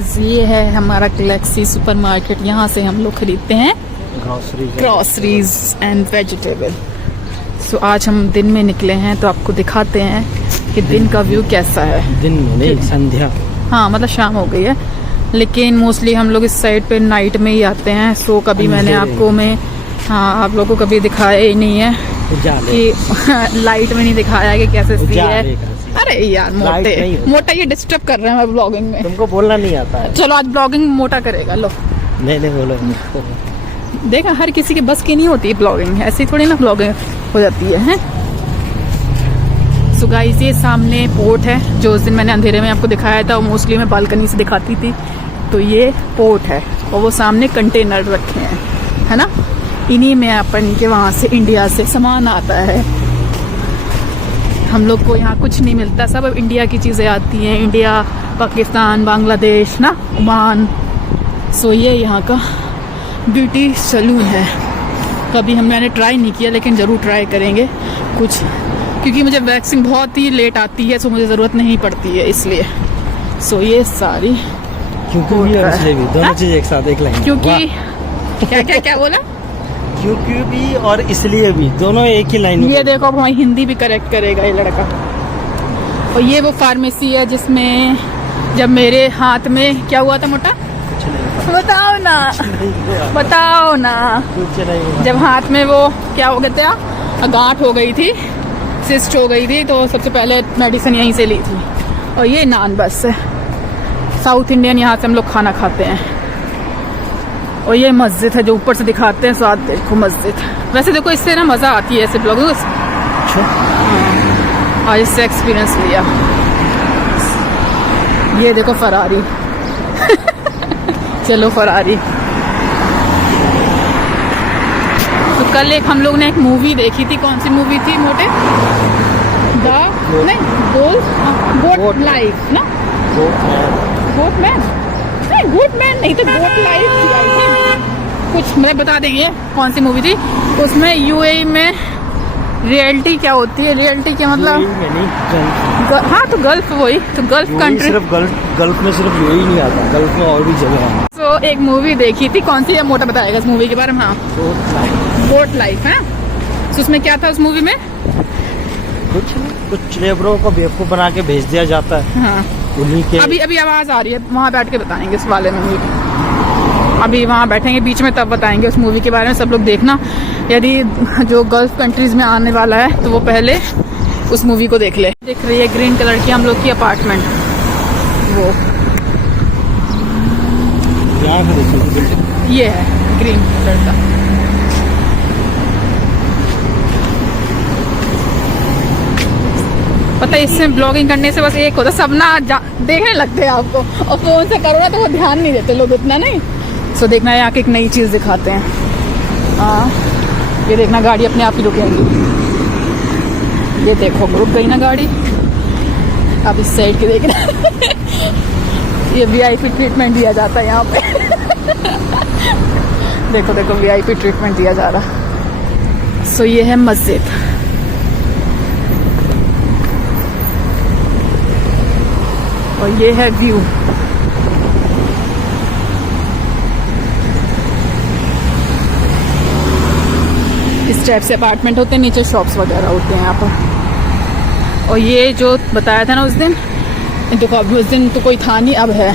Guys ये है हमारा गैलेक्सी सुपरमार्केट। यहाँ से हम लोग खरीदते हैं ग्रोसरीज एंड वेजिटेबल। सो आज हम दिन में निकले हैं तो आपको दिखाते हैं कि दिन का व्यू कैसा है। दिन में नहीं, संध्या। हाँ मतलब शाम हो गई है, लेकिन मोस्टली हम लोग इस साइड पे नाइट में ही आते हैं। सो कभी मैंने आपको आप लोगों को कभी दिखाया ही नहीं है कि लाइट में नहीं दिखाया कि कैसे सी है। अरे यार मोटा ये डिस्टर्ब कर रहे हैं मैं ब्लॉगिंग में। तुमको बोलना नहीं आता है। चलो आज ब्लॉगिंग मोटा करेगा। लो नहीं बोलो। देखा, हर किसी की बस की नहीं होती ब्लॉगिंग, ऐसी थोड़ी ना ब्लॉगिंग हो जाती है। सो गाइस ये सामने पोर्ट है जो उस दिन मैंने अंधेरे में आपको दिखाया था, और मोस्टली मैं बालकनी से दिखाती थी। तो ये पोर्ट है और वो सामने कंटेनर रखे हैं, है ना। इन्हीं में अपन के वहाँ से इंडिया से सामान आता है। हम लोग को यहाँ कुछ नहीं मिलता, सब अब इंडिया की चीज़ें आती हैं। इंडिया, पाकिस्तान, बांग्लादेश ना, ओमान। सो ये यहाँ का ब्यूटी सैलून है। कभी मैंने ट्राई नहीं किया, लेकिन ज़रूर ट्राई करेंगे कुछ, क्योंकि मुझे वैक्सिंग बहुत ही लेट आती है, सो मुझे ज़रूरत नहीं पड़ती है इसलिए। सो ये सारी क्योंकि भी दोनों चीज़ एक साथ एक लाइन। क्योंकि क्या बोला? क्योंकि भी और इसलिए भी, दोनों एक ही लाइन में। ये देखो अब हमारी हिंदी भी करेक्ट करेगा ये लड़का। और ये वो फार्मेसी है जिसमें जब मेरे हाथ में क्या हुआ था मोटा, बताओ ना कुछ नहीं। जब हाथ में वो क्या हो गया था, गांठ हो गई थी, सिस्ट हो गई थी, तो सबसे पहले मेडिसिन यहीं से ली थी। और ये नान बस है, साउथ इंडियन, यहाँ से हम लोग खाना खाते हैं। और ये मस्जिद है जो ऊपर से दिखाते हैं, स्वाद देखो मस्जिद। वैसे देखो इससे ना मज़ा आती है ऐसे ब्लॉगिंग। आज इससे एक्सपीरियंस लिया। ये देखो फरारी चलो फरारी। तो कल एक हम लोग ने एक मूवी देखी थी। कौन सी मूवी थी मोटे? गोट लाइफ ना, गोट मैन नहीं तो गोट लाइफ थी आई थिंक। कुछ मैं बता देंगे कौन सी मूवी थी। उसमें यूएई में रियलिटी क्या होती है, रियलिटी क्या मतलब हाँ तो गल्फ, वही तो गल्फ कंट्री। सिर्फ गल्फ में सिर्फ यूएई नहीं आता, गल्फ में और भी जगह है। तो एक मूवी देखी थी, कौन सी है मोटा बताएगा इस मूवी के बारे में। हाँ गोट लाइफ है। तो उसमें क्या था उस मूवी में? कुछ लेबरों को बेवकूफ बना के भेज दिया जाता है। हाँ उन्हीं के अभी आवाज आ रही है, वहाँ बैठ के बताएंगे इस वाले में। अभी वहाँ बैठेंगे बीच में तब बताएंगे उस मूवी के बारे में। सब लोग देखना, यदि जो गल्फ कंट्रीज में आने वाला है तो वो पहले उस मूवी को देख ले। दिख रही है ग्रीन कलर की हम लोग की अपार्टमेंट, वो ये है ग्रीन कलर का। पता है इससे ब्लॉगिंग करने से बस एक होता, सब ना देखने लगते हैं आपको, और फोन से करो ना तो वो ध्यान नहीं देते लोग उतना नहीं। सो देखना है आके एक नई चीज़ दिखाते हैं। हाँ ये देखना गाड़ी अपने आप ही रुकेंगी। ये देखो रुक गई ना गाड़ी। अब इस साइड के देखना ये वीआईपी ट्रीटमेंट दिया जाता है यहाँ पे देखो वीआईपी ट्रीटमेंट दिया जा रहा। सो ये है मस्जिद। और ये है व्यू। इस टाइप से अपार्टमेंट होते हैं, नीचे शॉप्स वगैरह होते हैं यहाँ पर। और ये जो बताया था ना उस दिन, देखो अभी उस दिन तो कोई था नहीं, अब है।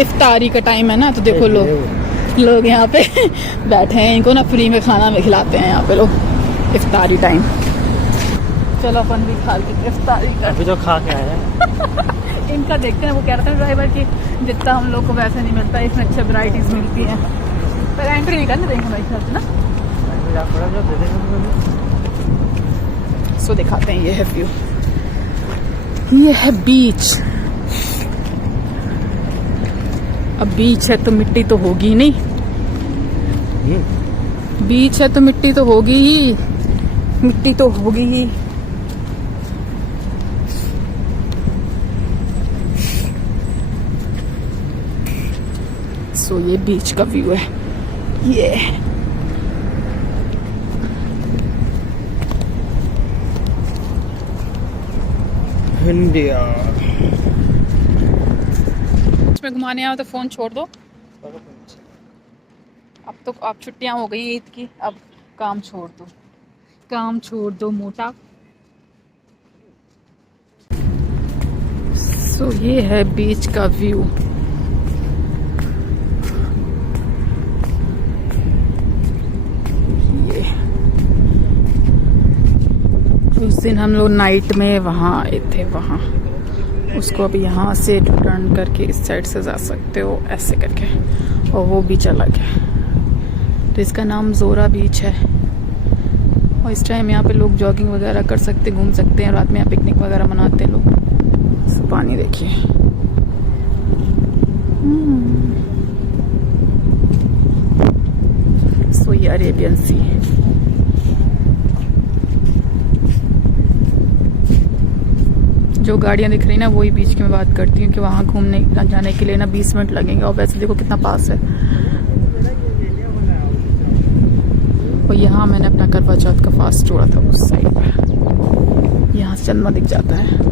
इफ्तारी का टाइम है ना, तो देखो लोग यहाँ पे बैठे हैं। इनको ना फ्री में खाना में खिलाते हैं यहाँ पे लोग, इफ्तारी टाइम। चलो अपन भी खा के इफ्तारी कर। अभी तो खा के आए हैं इनका देखते हैं। वो कह रहे थे ड्राइवर की जितना हम लोग को वैसे नहीं मिलता, इसमें अच्छी वैरायटीज मिलती हैं। पर एंट्री नहीं करने देंगे भाई साहब ना। सो दिखाते हैं, ये है व्यू, ये है बीच। अब बीच है तो मिट्टी तो होगी नहीं, बीच है तो मिट्टी तो होगी ही, मिट्टी तो होगी ही। सो ये बीच का व्यू है ये। इंडिया में घुमाने आओ तो फ़ोन छोड़ दो। अब तो आप छुट्टियां हो गई ईद की, अब काम छोड़ दो, काम छोड़ दो मोटा। सो ये है बीच का व्यू। ये उस दिन हम लोग नाइट में वहाँ आए थे, वहाँ उसको अब यहाँ से टर्न करके इस साइड से जा सकते हो ऐसे करके, और वो बीच अलग है। तो इसका नाम जोरा बीच है, और इस टाइम यहाँ पे लोग जॉगिंग वगैरह कर सकते, घूम सकते हैं। रात में यहाँ पिकनिक वगैरह मनाते हैं लोग। पानी देखिए। सो ये अरेबियन सी। जो गाड़ियां दिख रही ना वही बीच की मैं बात करती हूँ कि वहाँ घूमने जाने के लिए ना 20 मिनट लगेंगे, और वैसे देखो कितना पास है। और यहाँ मैंने अपना करवा चौथ का फास्ट जोड़ा था उस साइड पे, यहाँ से चंद्रमा दिख जाता है।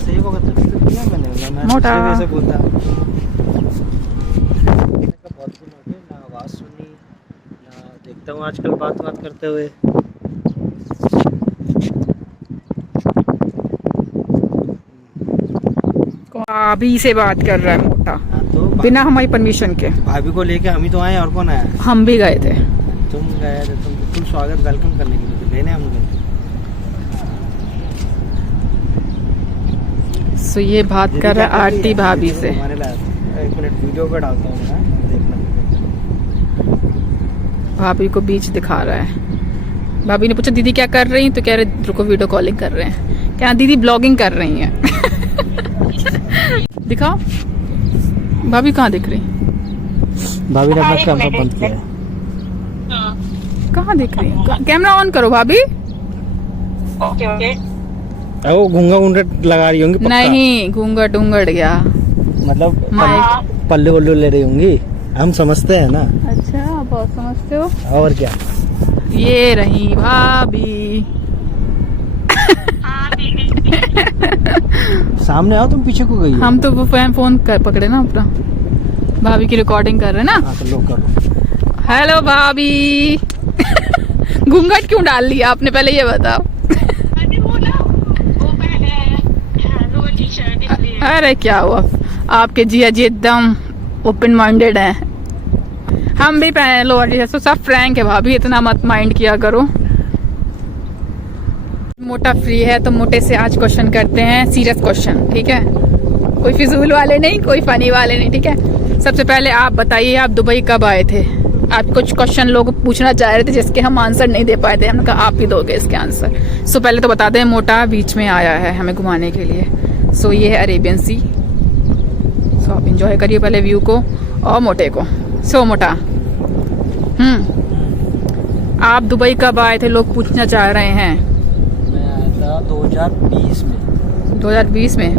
मोटा बहुत दिन हो गए, ना आवाज सुनी ना देखता हूँ आजकल बात करते हुए। भाभी से बात कर रहा है मोटा, तो बिना हमारी परमिशन के। भाभी को लेके हम ही तो आए, और कौन आया? हम भी गए थे। तुम गए थे, तुम बिल्कुल स्वागत वेलकम करने के लिए लेने हम गए। सो ये बात कर रहा है आरती भाभी से। हमारे लिए एक मिनट वीडियो पे डालता हूँ मैं, देखना। भाभी को बीच दिखा रहा है। भाभी ने पूछा दीदी क्या कर रही हैं, तो कह रहे रुको वीडियो कॉलिंग कर रहे हैं। क्या दीदी ब्लॉगिंग कर रही हैं? दिखाओ भाभी कहाँ दिख रही? भाभी ने अपना कैमरा बंद किया है। कहाँ दिख रही है? कैमरा ऑन करो भाभी। वो घूंगा घूंघट लगा रही होंगी पक्का। नहीं, घूंघट ढूंघट गया, मतलब माइक। पल्ले वल्ले ले रही होंगी, हम समझते हैं ना। अच्छा बहुत समझते हो। और क्या। ये रही भाभी। सामने आओ, तुम पीछे को गई हो। हम तो वो फोन पकड़े ना अपना, भाभी की रिकॉर्डिंग कर रहे हैं ना। हाँ, तो लो करो। हेलो भाभी। घूंघट क्यों डाल लिया आपने, पहले ये बताओ। अरे क्या हुआ, आपके जिया जी एकदम ओपन माइंडेड हैं। हम भी पहने लोअर टी शर्ट, तो सब फ्रैंक है भाभी, इतना मत माइंड किया करो। मोटा फ्री है तो मोटे से आज क्वेश्चन करते हैं, सीरियस क्वेश्चन, ठीक है? कोई फिजूल वाले नहीं, कोई फनी वाले नहीं, ठीक है? सबसे पहले आप बताइए, आप दुबई कब आए थे? आप कुछ क्वेश्चन लोग पूछना चाह रहे थे जिसके हम आंसर नहीं दे पाए थे, हमने कहा आप ही दोगे इसके आंसर। सो पहले तो बता दें, मोटा बीच में आया है हमें घुमाने के लिए। सो ये है अरेबियन सी। सो आप इंजॉय करिए पहले व्यू को और मोटे को। सो मोटा, आप दुबई कब आए थे, लोग पूछना चाह रहे हैं। मैं आया था 2020 में। 2020 में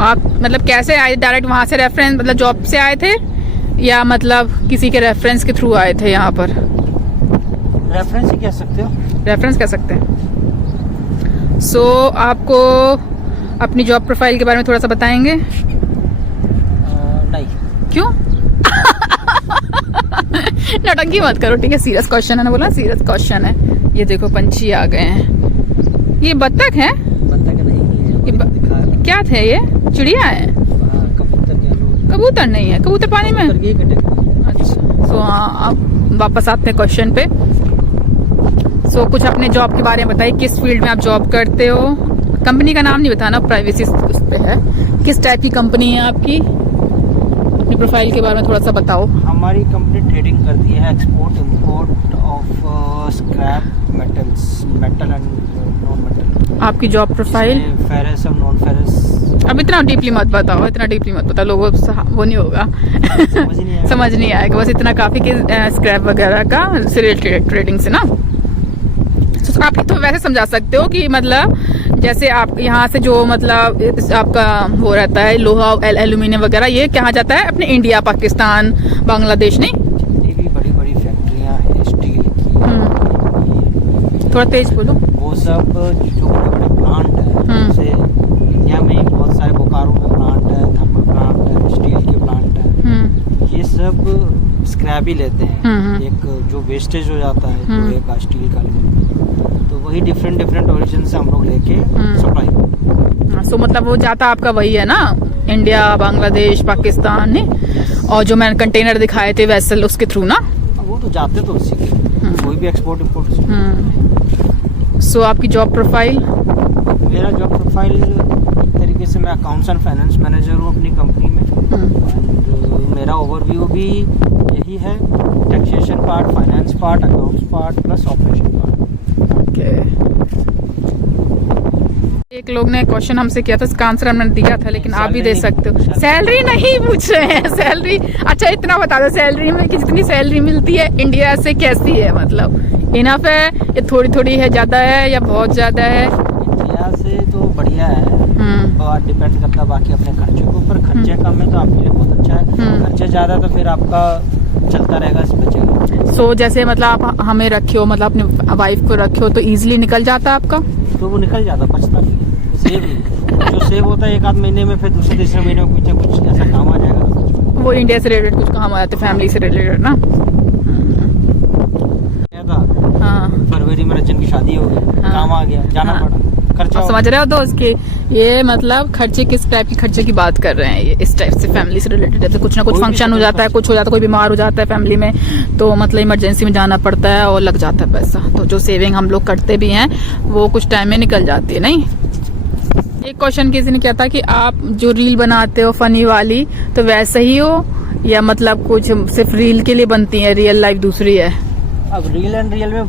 आप मतलब कैसे आए? डायरेक्ट वहां से रेफरेंस, मतलब जॉब से आए थे, या मतलब किसी के रेफरेंस के थ्रू आए थे यहाँ पर? रेफरेंस ही कह सकते हो। रेफरेंस कह सकते हैं। सो आपको अपनी जॉब प्रोफाइल के बारे में थोड़ा सा बताएंगे? नहीं। क्यों? नौटंकी मत करो, ठीक है? सीरियस क्वेश्चन है ना, बोला सीरियस क्वेश्चन है। ये देखो पंछी आ गए हैं। ये बत्तख है? बत्तख नहीं है, ये क्या थे? ये चिड़िया है? कबूतर कह लो। कबूतर नहीं है, कबूतर पानी में। अच्छा, सो हाँ, अब वापस आते हैं क्वेश्चन पे। सो कुछ अपने जॉब के बारे में बताइए, किस फील्ड में आप जॉब करते हो? कंपनी का नाम नहीं बताना, प्राइवेसी उस पे है। किस टाइप की कंपनी है आपकी? अपनी प्रोफाइल के बारे में थोड़ा सा बताओ। हमारी कंपनी ट्रेडिंग करती है, export import of scrap metals, metal and non metal. आपकी जॉब प्रोफाइल? फेरस और नॉन फेरस। अब इतना डीपली मत बताओ, इतना डीपली मत बताओ, लोगों को वो नहीं होगा। समझ नहीं आएगा, बस इतना काफी कि स्क्रैप वगैरह का से रिलेटेड ट्रेडिंग से ना। तो आप तो वैसे समझा सकते हो कि मतलब जैसे आप यहाँ से जो मतलब आपका वो रहता है लोहा एल्यूमिनियम वगैरह, ये कहाँ जाता है? अपने इंडिया, पाकिस्तान, बांग्लादेश। नहीं, जितनी भी बड़ी बड़ी फैक्ट्रियाँ हैं स्टील की, थोड़ा तेज बोलो। वो वो सब जो बड़े बड़े प्लांट है, जैसे इंडिया में ही बहुत सारे बोकारो में प्लांट है, थर्मल प्लांट है, स्टील के प्लांट है, ये सब स्क्रैप ही लेते हैं। एक जो वेस्टेज हो जाता है लोहे का, स्टील का, एल्यूमिनियम, तो वही डिफरेंट डिफरेंट ओरिजिन से हम लोग लेके सप्लाई करते हैं। सो मतलब वो जाता आपका वही है ना, इंडिया, बांग्लादेश, पाकिस्तान ने, और जो मैंने कंटेनर दिखाए थे वेसल उसके थ्रू ना, वो तो जाते तो उसी के, कोई भी एक्सपोर्ट इंपोर्ट। सो आपकी जॉब प्रोफाइल? मेरा जॉब प्रोफाइल एक तरीके से मैं अकाउंट्स एंड फाइनेंस मैनेजर हूँ अपनी कंपनी में, एंड मेरा ओवरव्यू भी यही है, taxation part, finance part, accounts part plus operation part. एक लोग ने क्वेश्चन हमसे किया था, इसका आंसर हमने दिया था, लेकिन आप भी दे सकते हो। सैलरी नहीं पूछ रहे हैं, सैलरी अच्छा इतना बता दो, सैलरी में कि जितनी सैलरी मिलती है इंडिया से कैसी है, मतलब इनफ है या थोड़ी थोड़ी है, ज्यादा है या बहुत ज्यादा है? इंडिया से तो बढ़िया है, और डिपेंड करता है बाकी अपने खर्चे के ऊपर। खर्चे कम है तो आपके लिए बहुत अच्छा है, खर्चे ज्यादा तो फिर आपका चलता रहेगा, इस बचेगा। सो जैसे मतलब आप हमें रखे हो, मतलब अपने वाइफ को रखे हो, तो इजीली निकल जाता है आपका? तो वो निकल जाता, बचता नहीं, सेव जो सेव होता है एक आध महीने में, फिर दूसरे तीसरे महीने में कुछ ना कुछ ऐसा काम आ जाएगा तो वो इंडिया से रिलेटेड कुछ काम आ जाते, फैमिली से रिलेटेड ना। हाँ, फरवरी में रजन की शादी हो गई, काम आ गया, जाना पड़ा, खर्चा। समझ रहे हो दोस्त कि ये मतलब खर्चे किस टाइप के खर्चे की बात कर रहे हैं, ये इस टाइप से फैमिली से रिलेटेड, जैसे कुछ ना कुछ फंक्शन हो जाता है, कुछ हो जाता है, कोई बीमार हो जाता है फैमिली में, तो मतलब इमरजेंसी में जाना पड़ता है और लग जाता है पैसा, तो जो सेविंग हम लोग करते भी हैं वो कुछ टाइम में निकल जाती है। नहीं, एक क्वेश्चन किसी ने किया था कि आप जो रील बनाते हो फनी वाली, तो वैसे ही हो या मतलब कुछ सिर्फ रील के लिए बनती है, रियल लाइफ दूसरी है? अब रील एंड रियल में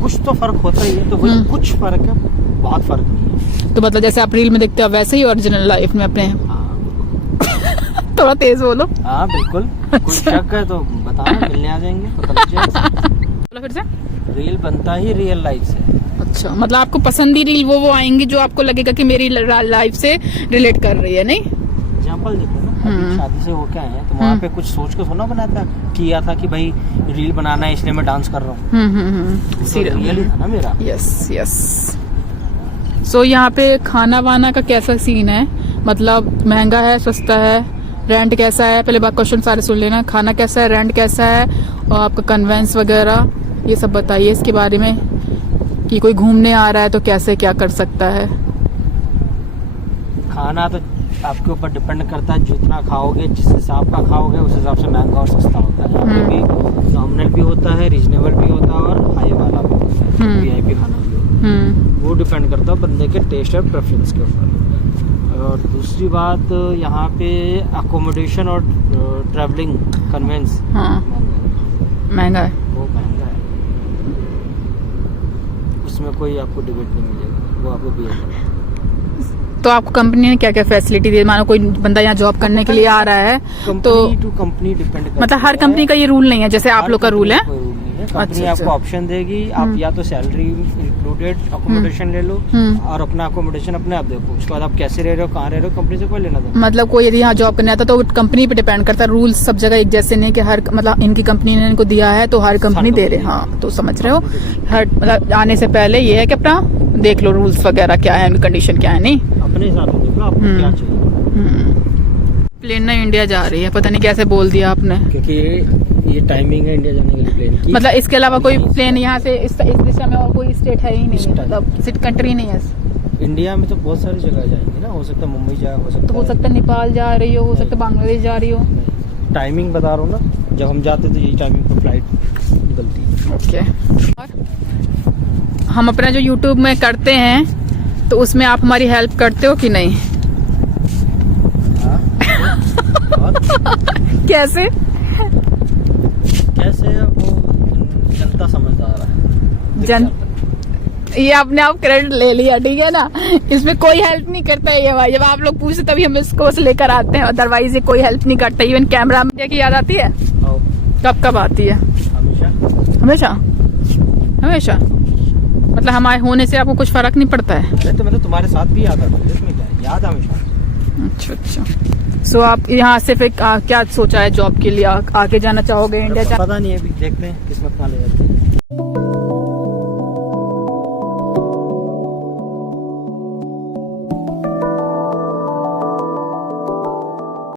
कुछ तो फर्क होता ही है, तो वही कुछ फर्क है, बहुत फर्क नहीं है। तो मतलब जैसे आप रील में देखते हो वैसे ही ओरिजिनल लाइफ में अपने? थोड़ा तेज बोलो। हाँ बिल्कुल, कोई शक है तो बताना, मिलने आ जाएंगे, पता लग जाएगा। बोलो फिर से। रील बनता ही रियल लाइफ से। अच्छा, मतलब आपको पसंदी रील वो आएंगी जो आपको लगेगा कि मेरी लाइफ से रिलेट कर रही है? नहीं, एग्जाम्पल देखो ना, अभी शादी से होके आए हैं तो वहाँ पे कुछ सोच के थोड़ा बनाता किया था कि भाई रील बनाना है इसलिए मैं डांस कर रहा हूँ, रियल था ना मेरा। Yes yes. सो यहाँ पे खाना वाना का कैसा सीन है, मतलब महंगा है, सस्ता है, रेंट कैसा है? पहले बात क्वेश्चन सारे सुन लेना, खाना कैसा है, रेंट कैसा है, और आपका कन्वेंस वगैरह ये सब बताइए इसके बारे में, कि कोई घूमने आ रहा है तो कैसे क्या कर सकता है। खाना तो आपके ऊपर डिपेंड करता है, जितना खाओगे, जिस हिसाब का खाओगे उस हिसाब से महंगा और सस्ता होता है। यहाँ पे भी नॉमिनल भी होता है, रीजनेबल भी होता है और हाई वाला भी होता है, वीआईपी खाना भी होता है। वो डिपेंड करता है बंदे के टेस्ट और प्रेफरेंस के ऊपर। और दूसरी बात, यहाँ पे अकोमोडेशन और ट्रैवलिंग कन्वेंस महंगा है, वो महंगा है, उसमें कोई आपको डिबेट नहीं मिलेगा, वो आपको भी है। तो आपको कंपनी ने क्या क्या फैसिलिटी दी? मानो कोई बंदा यहाँ जॉब करने के लिए आ रहा है तो कंपनी डिपेंड करता है, मतलब हर कंपनी का ये रूल नहीं है जैसे आप लोग का रूल है? कंपनी आपको ऑप्शन देगी, आप या तो सैलरी इंक्लूडेड अकोमोडेशन ले लो और अपना अकोमोडेशन अपने आप देखो, उसके बाद आप कैसे रह रहे हो, कहाँ रह रहे हो, कंपनी से कोई लेना देना। मतलब कोई यदि यहाँ जॉब करने आता तो कंपनी पे डिपेंड करता है, रूल्स सब जगह एक जैसे नहीं कि हर, मतलब इनकी कंपनी ने इनको दिया है तो हर कंपनी दे रहे। हाँ, तो समझ रहे हो, हर मतलब आने से पहले ये है कि अपना देख लो रूल्स वगैरह क्या है, कंडीशन क्या है। नहीं, अपने हिसाब से देखो आपको क्या चाहिए। प्लेन ना इंडिया जा रही है, पता नहीं कैसे बोल दिया आपने, क्योंकि ये टाइमिंग है इंडिया जाने के लिए प्लेन की। मतलब इसके अलावा कोई प्लेन यहाँ से इस दिशा में और कोई स्टेट है ही नहीं है, मतलब कंट्री नहीं है इंडिया में? तो बहुत सारी जगह जाएंगे ना, हो सकता है मुंबई जा, हो सकता है नेपाल जा रही हो सकता है बांग्लादेश जा रही हो। टाइमिंग बता रहा हूँ ना, जब हम जाते तो यही टाइमिंग पर फ्लाइट निकलती है। ओके, और हम अपना जो यूट्यूब में करते हैं तो उसमें आप हमारी हेल्प करते हो कि नहीं? कैसे वो जनता समझदार है, ये अपने आप क्रेडिट ले लिया, ठीक है ना, इसमें कोई हेल्प नहीं करता है ये भाई, जब आप लोग पूछते तभी हम इसको लेकर आते हैं, अदरवाइज ये कोई हेल्प नहीं करता। इवन कैमरा में की याद आती है, कब कब आती है? हमेशा हमेशा। मतलब हमारे होने से आपको कुछ फर्क नहीं पड़ता है? तो मतलब तुम्हारे साथ भी याद आता है, इसमें क्या है, याद हमेशा। अच्छा। सो आप यहाँ से फिर क्या सोचा है जॉब के लिए, आगे जाना चाहोगे इंडिया? पता नहीं है, अभी देखते हैं किस्मत कहाँ ले जाती है।